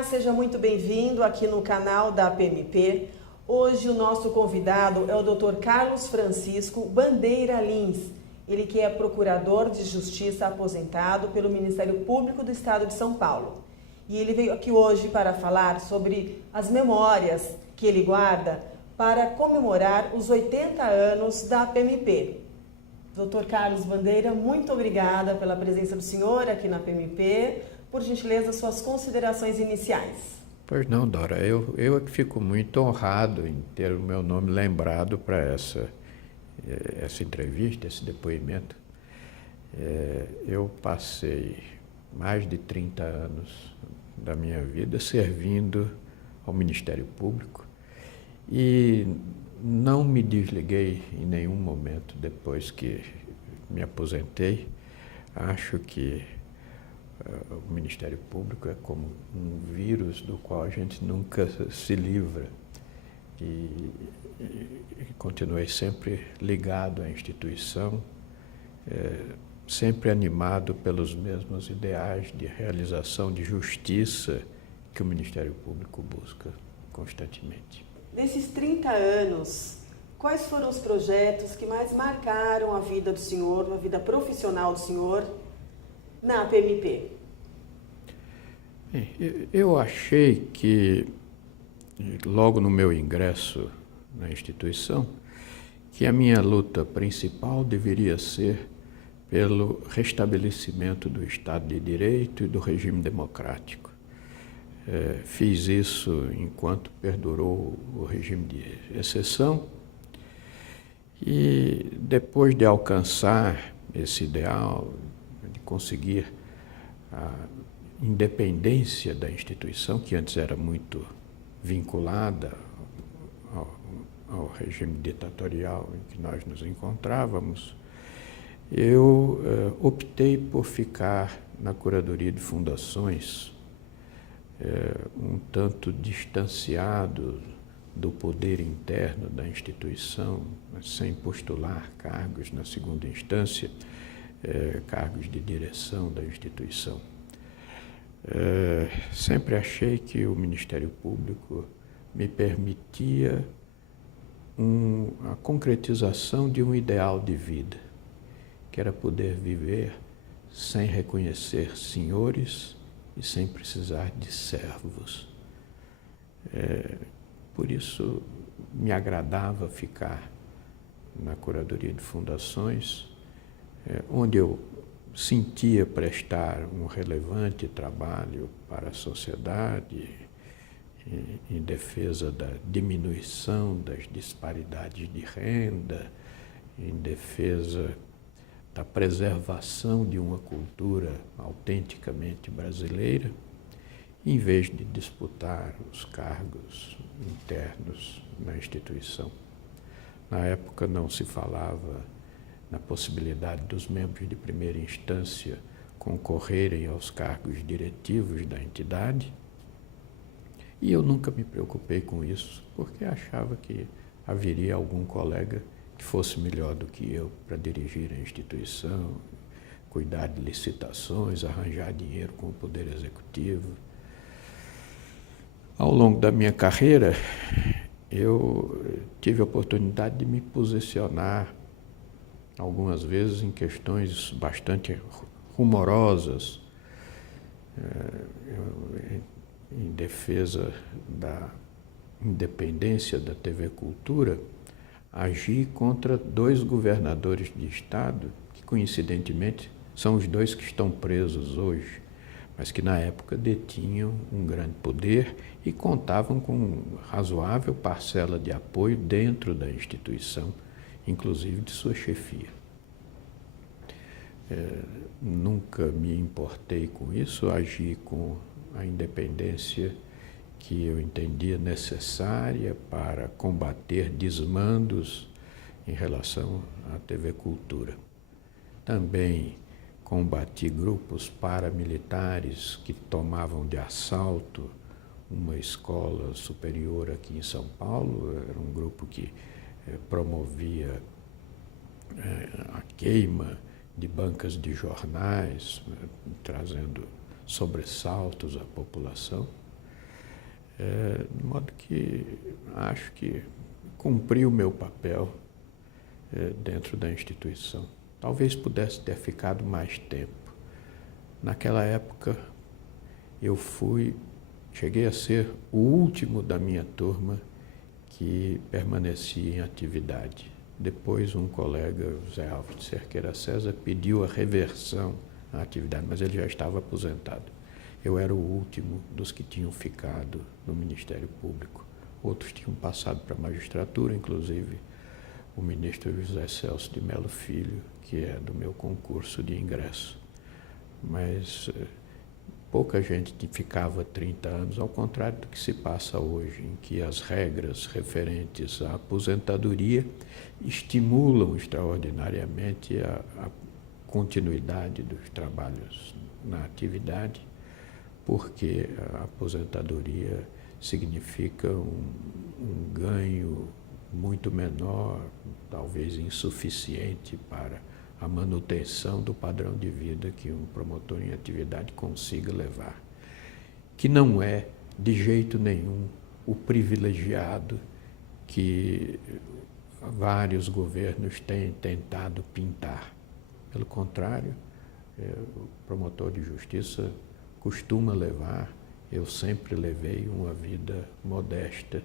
Olá, seja muito bem-vindo aqui no canal da PMP. Hoje o nosso convidado é o Dr. Carlos Francisco Bandeira Lins. Ele que é procurador de justiça aposentado pelo Ministério Público do Estado de São Paulo. E ele veio aqui hoje para falar sobre as memórias que ele guarda para comemorar os 80 anos da PMP. Dr. Carlos Bandeira, muito obrigada pela presença do senhor aqui na PMP. Por gentileza, suas considerações iniciais. Pois não, Dora, eu é que fico muito honrado em ter o meu nome lembrado para essa entrevista, esse depoimento. Eu passei mais de 30 anos da minha vida servindo ao Ministério Público e não me desliguei em nenhum momento depois que me aposentei. Acho que o Ministério Público é como um vírus do qual a gente nunca se livra e continuei sempre ligado à instituição, sempre animado pelos mesmos ideais de realização de justiça que o Ministério Público busca constantemente. Nesses 30 anos, quais foram os projetos que mais marcaram a vida do senhor, a vida profissional do senhor, na PMP? Eu achei que, logo no meu ingresso na instituição, que a minha luta principal deveria ser pelo restabelecimento do Estado de Direito e do regime democrático. Fiz isso enquanto perdurou o regime de exceção e depois de alcançar esse ideal, de conseguir a independência da instituição, que antes era muito vinculada ao regime ditatorial em que nós nos encontrávamos, eu optei por ficar na Curadoria de Fundações, um tanto distanciado do poder interno da instituição, sem postular cargos na segunda instância, cargos de direção da instituição. Sempre achei que o Ministério Público me permitia a concretização de um ideal de vida, que era poder viver sem reconhecer senhores e sem precisar de servos. Por isso me agradava ficar na Curadoria de Fundações, onde eu sentia prestar um relevante trabalho para a sociedade em defesa da diminuição das disparidades de renda, em defesa da preservação de uma cultura autenticamente brasileira, em vez de disputar os cargos internos na instituição. Na época não se falava na possibilidade dos membros de primeira instância concorrerem aos cargos diretivos da entidade, e eu nunca me preocupei com isso, porque achava que haveria algum colega que fosse melhor do que eu para dirigir a instituição, cuidar de licitações, arranjar dinheiro com o Poder Executivo. Ao longo da minha carreira, eu tive a oportunidade de me posicionar algumas vezes em questões bastante rumorosas, em defesa da independência da TV Cultura, agi contra 2 governadores de estado, que coincidentemente são os 2 que estão presos hoje, mas que na época detinham um grande poder e contavam com razoável parcela de apoio dentro da instituição, inclusive de sua chefia. Nunca me importei com isso, agi com a independência que eu entendia necessária para combater desmandos em relação à TV Cultura. Também combati grupos paramilitares que tomavam de assalto uma escola superior aqui em São Paulo. Era um grupo que promovia a queima de bancas de jornais, trazendo sobressaltos à população. De modo que acho que cumpri o meu papel dentro da instituição. Talvez pudesse ter ficado mais tempo. Naquela época, cheguei a ser o último da minha turma que permanecia em atividade. Depois, um colega, José Alves de Cerqueira César, pediu a reversão à atividade, mas ele já estava aposentado. Eu era o último dos que tinham ficado no Ministério Público. Outros tinham passado para a magistratura, inclusive o ministro José Celso de Mello Filho, que é do meu concurso de ingresso. Mas pouca gente ficava 30 anos, ao contrário do que se passa hoje, em que as regras referentes à aposentadoria estimulam extraordinariamente a continuidade dos trabalhos na atividade, porque a aposentadoria significa um ganho muito menor, talvez insuficiente para a manutenção do padrão de vida que um promotor em atividade consiga levar, que não é, de jeito nenhum, o privilegiado que vários governos têm tentado pintar. Pelo contrário, o promotor de justiça costuma levar, eu sempre levei uma vida modesta,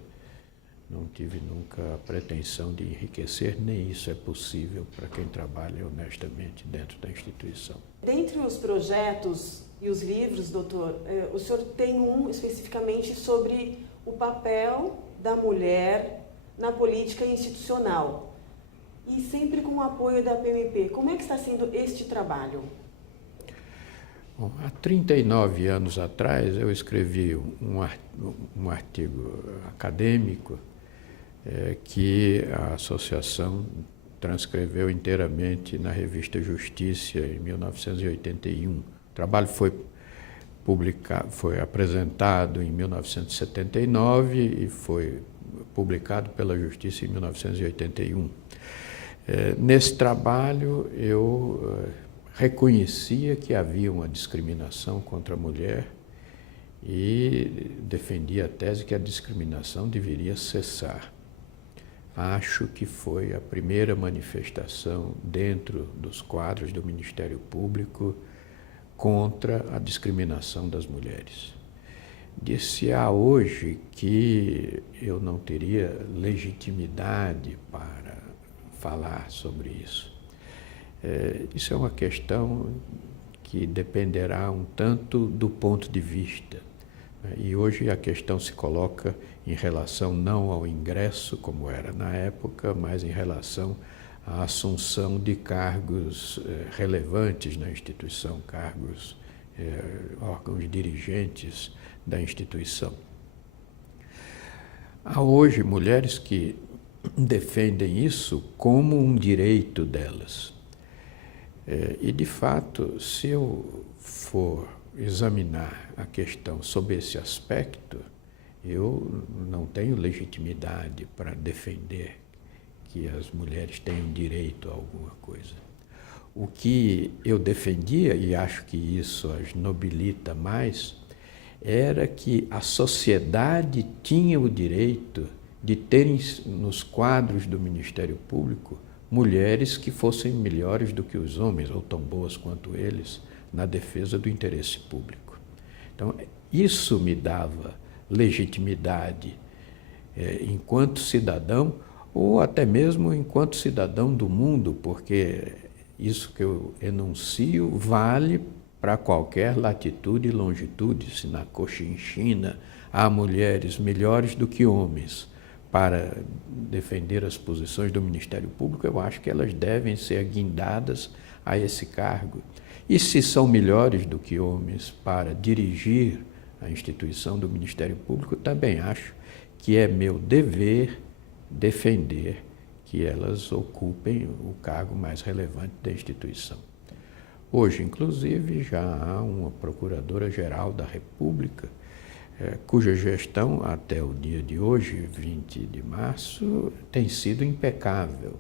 não tive nunca a pretensão de enriquecer, nem isso é possível para quem trabalha honestamente dentro da instituição. Dentre os projetos e os livros, doutor, o senhor tem um especificamente sobre o papel da mulher na política institucional e sempre com o apoio da PMP. Como é que está sendo este trabalho? Bom, há 39 anos atrás eu escrevi um artigo acadêmico que a associação transcreveu inteiramente na revista Justiça em 1981. O trabalho foi apresentado em 1979 e foi publicado pela Justiça em 1981. Nesse trabalho eu reconhecia que havia uma discriminação contra a mulher e defendia a tese que a discriminação deveria cessar. Acho que foi a primeira manifestação dentro dos quadros do Ministério Público contra a discriminação das mulheres. Disse-se hoje que eu não teria legitimidade para falar sobre isso. Isso é uma questão que dependerá um tanto do ponto de vista. E hoje a questão se coloca em relação não ao ingresso, como era na época, mas em relação à assunção de cargos relevantes na instituição, cargos, órgãos dirigentes da instituição. Há hoje mulheres que defendem isso como um direito delas. E, de fato, se eu for examinar a questão sob esse aspecto, eu não tenho legitimidade para defender que as mulheres tenham direito a alguma coisa. O que eu defendia, e acho que isso as nobilita mais, era que a sociedade tinha o direito de terem nos quadros do Ministério Público mulheres que fossem melhores do que os homens, ou tão boas quanto eles, na defesa do interesse público. Então, isso me dava legitimidade enquanto cidadão, ou até mesmo enquanto cidadão do mundo, porque isso que eu enuncio vale para qualquer latitude e longitude. Se na Cochinchina há mulheres melhores do que homens para defender as posições do Ministério Público, eu acho que elas devem ser guindadas a esse cargo. E se são melhores do que homens para dirigir a instituição do Ministério Público, também acho que é meu dever defender que elas ocupem o cargo mais relevante da instituição. Hoje, inclusive, já há uma Procuradora-Geral da República, cuja gestão, até o dia de hoje, 20 de março, tem sido impecável.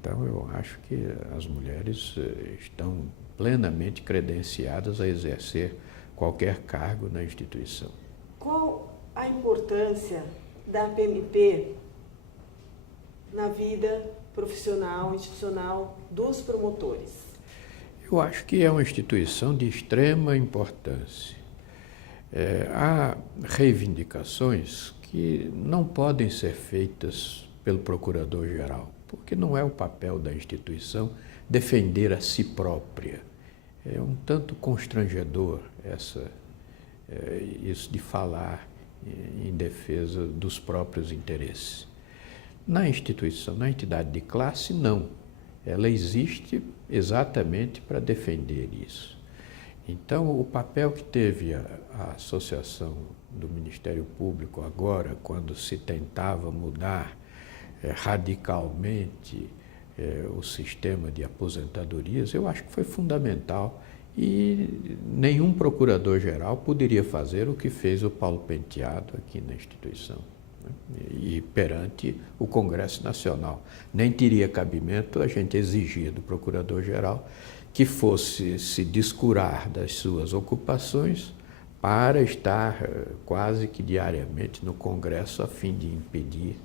Então, eu acho que as mulheres estão plenamente credenciadas a exercer qualquer cargo na instituição. Qual a importância da PMP na vida profissional, institucional dos promotores? Eu acho que é uma instituição de extrema importância. Há reivindicações que não podem ser feitas pelo Procurador-Geral, porque não é o papel da instituição defender a si própria. É um tanto constrangedor isso de falar em defesa dos próprios interesses. Na instituição, na entidade de classe, não. Ela existe exatamente para defender isso. Então, o papel que teve a Associação do Ministério Público agora, quando se tentava mudar radicalmente o sistema de aposentadorias, eu acho que foi fundamental e nenhum procurador-geral poderia fazer o que fez o Paulo Penteado aqui na instituição, né? E perante o Congresso Nacional. Nem teria cabimento a gente exigir do procurador-geral que fosse se descurar das suas ocupações para estar quase que diariamente no Congresso a fim de impedir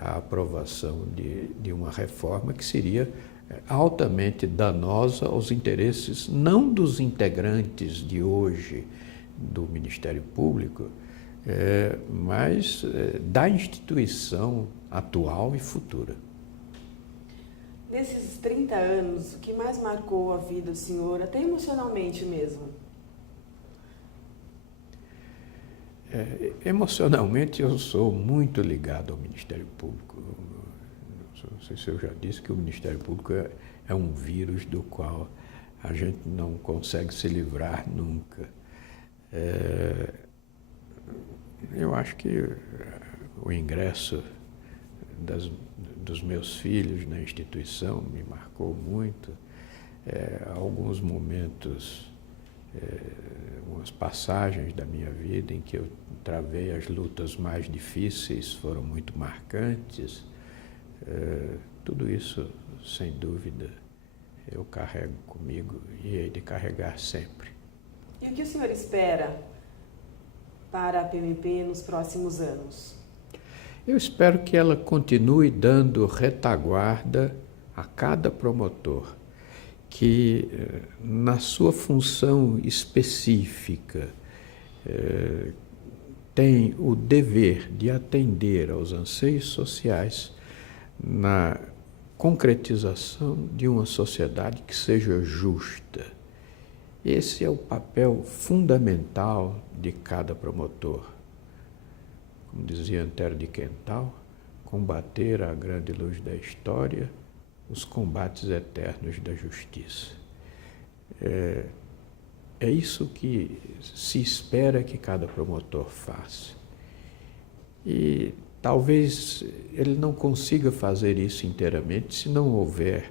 a aprovação de uma reforma que seria altamente danosa aos interesses não dos integrantes de hoje do Ministério Público, mas da instituição atual e futura. Nesses 30 anos, o que mais marcou a vida do senhor, até emocionalmente mesmo? Emocionalmente, eu sou muito ligado ao Ministério Público. Não sei se eu já disse que o Ministério Público é um vírus do qual a gente não consegue se livrar nunca. Eu acho que o ingresso dos meus filhos na instituição me marcou muito. Alguns momentos, umas passagens da minha vida em que eu travei as lutas mais difíceis foram muito marcantes. Tudo isso, sem dúvida, eu carrego comigo e hei de carregar sempre. E o que o senhor espera para a PMP nos próximos anos? Eu espero que ela continue dando retaguarda a cada promotor, que na sua função específica tem o dever de atender aos anseios sociais na concretização de uma sociedade que seja justa. Esse é o papel fundamental de cada promotor. Como dizia Antero de Quental, combater à grande luz da história os combates eternos da justiça. É isso que se espera que cada promotor faça. E talvez ele não consiga fazer isso inteiramente se não houver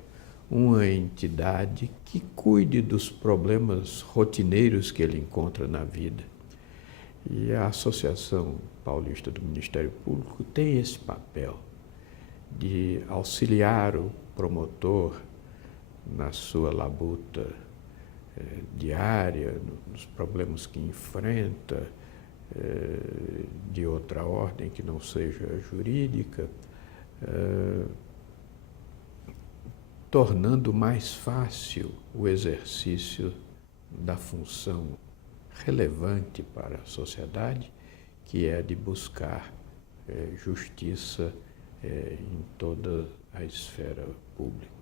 uma entidade que cuide dos problemas rotineiros que ele encontra na vida. E a Associação Paulista do Ministério Público tem esse papel de auxiliar o promotor na sua labuta diária, nos problemas que enfrenta, de outra ordem que não seja jurídica, tornando mais fácil o exercício da função relevante para a sociedade, que é de buscar justiça em toda a esfera pública.